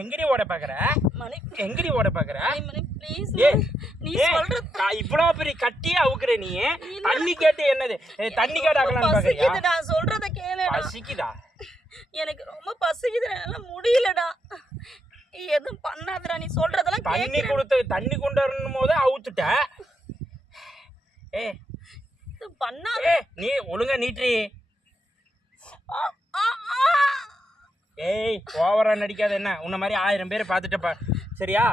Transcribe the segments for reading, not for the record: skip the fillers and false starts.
எங்கடி ஓட பாக்குற? எங்கடி ஓட பாக்குற? ப்ளீஸ் நீ சொல்ற இவ்ளோ பெரிய கட்டி அவுக்குற நீ தண்ணி கேட்டு என்னது தண்ணி கேட்டு ஆகலாம்னு பாக்குறியா? நான் சொல்றத கேளுடா. பசிக்குதா? எனக்கு ரொம்ப பசிக்குது, என்னால முடியலடா. எதுவும் பண்ணாதடா, நீ சொல்றதெல்லாம் தண்ணி கொடுத்து தண்ணி கொண்டு வரணும் போது அவுத்துட்ட. ஏய் பண்ணாத. நீ ஒழுங்கா நீட்ரி. ஏய் ஓவரா நடிக்காத. என்ன உன்ன மாதிரி 1000 பேரை பார்த்துட்டப்ப சரியா?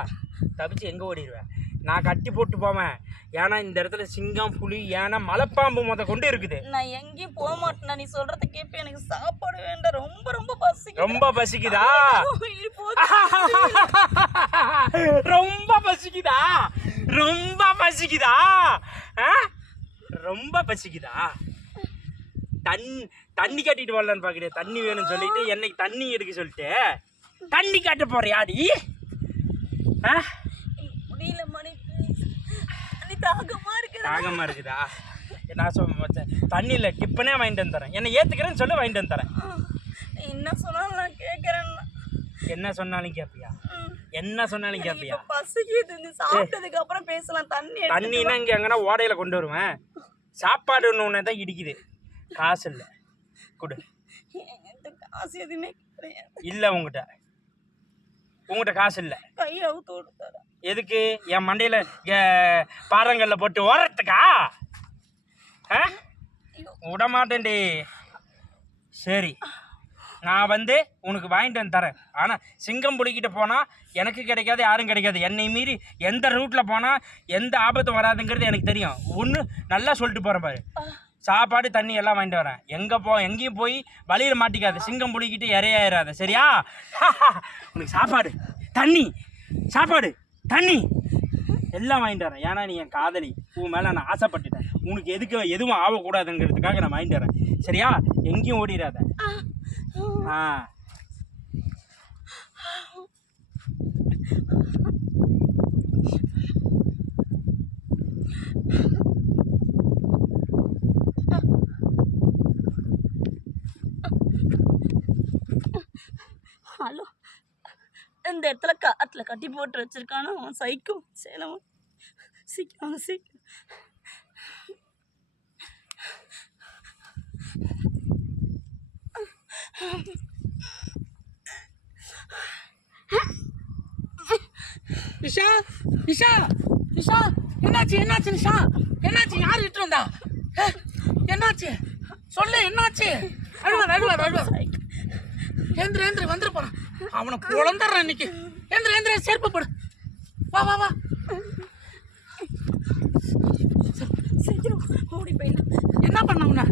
தப்பிச்சு எங்கே ஓடிடுவேன்? நான் கட்டி போட்டு போவேன். ஏன்னா இந்த இடத்துல சிங்கம் புலி ஏன்னா மலைப்பாம்பு கொண்டு இருக்குது. நான் எங்கேயும் போக மாட்டேன். நீ சொல்றத கேட்ப. எனக்கு சாப்பாடு வேண்டாம். ரொம்ப ரொம்ப பசிக்குது. ரொம்ப பசிக்குதா? ரொம்ப பசிக்குதா? ரொம்ப பசிக்குதா? ரொம்ப பசிக்குதா? தண்ணி கட்டிட்டு வரலான்னு பாக்குறியா? தண்ணி வேணும்னு சொல்லிட்டு என்னைக்கு தண்ணி எடுக்க சொல்லிட்டு தண்ணி காட்ட போறியாடி? முடியல மணி, தாகமா இருக்கு. தாகமா இருக்குதா? நான் சொல்ல தண்ணி இல்லை டிப்பனே வாங்கிட்டு வந்து தரேன். என்னை ஏத்துக்கிறேன்னு சொல்லி வாங்கிட்டு வந்து தரேன். என்ன சொன்னாலும் நான் கேட்கறேன். என்ன சொன்னாலும் கேட்பியா? என்ன சொன்னாலும் கேட்பியா? பசிக்குது, சாப்பிட்டதுக்கு அப்புறம் பேசலாம். தண்ணின்னா இங்கே எங்கன்னா ஓடையில கொண்டு வருவேன். சாப்பாடு ஒன்று தான் இடிக்குது. காசு இல்லை, கொடு. காசு எதுவுமே இல்லை உங்ககிட்ட காசு இல்லை. கையாவது கொடுத்தாரா? எதுக்கு? என் மண்டையில் பாறங்கல்ல போட்டு ஓரத்துக்கா? விடமாட்டேன்டி. சரி நான் உனக்கு வாங்கிட்டு வந்து தரேன். ஆனால் சிங்கம் புலிக்கிட்ட போனால் எனக்கு கிடைக்காது, யாரும் கிடைக்காது. என்னை மீறி எந்த ரூட்டில் போனால் எந்த ஆபத்தும் வராதுங்கிறது எனக்கு தெரியும். ஒன்று நல்லா சொல்லிட்டு போகிறேன் பாரு. சாப்பாடு தண்ணி எல்லாம் வாங்கிட்டு வரேன். எங்கேயும் போய் வழியில் மாட்டிக்காது. சிங்கம் புலிக்கிட்டு இறையாயிராத சரியா? உனக்கு சாப்பாடு எல்லாம் வாங்கிட்டு வரேன். ஏன்னா நீ என் காதலி. உன் மேலே நான் ஆசைப்பட்டுட்டேன். உனக்கு எதுவும் ஆகக்கூடாதுங்கிறதுக்காக நான் வாங்கிட்டு வரேன் சரியா? எங்கேயும் ஓடிடாத. ஹலோ, இந்த இடத்துல காட்டில் கட்டி போட்டு வச்சிருக்கானோ அவன் சைக்கோ சேலம். சீக்கிரம் நிஷா நிஷா நிஷா என்னாச்சு நிஷா? என்னாச்சு? யார் இட்டு வந்தா? என்னாச்சு சொல்லு, என்னாச்சு? அழுவா ஏந்திர வந்துரு போறான். அவனை குழந்துடுறான் இன்னைக்கு. ஏந்திர செருப்பு போடு. வா சீக்கிரம் ஓடி போயிடலாம். என்ன பண்ண உன்ன?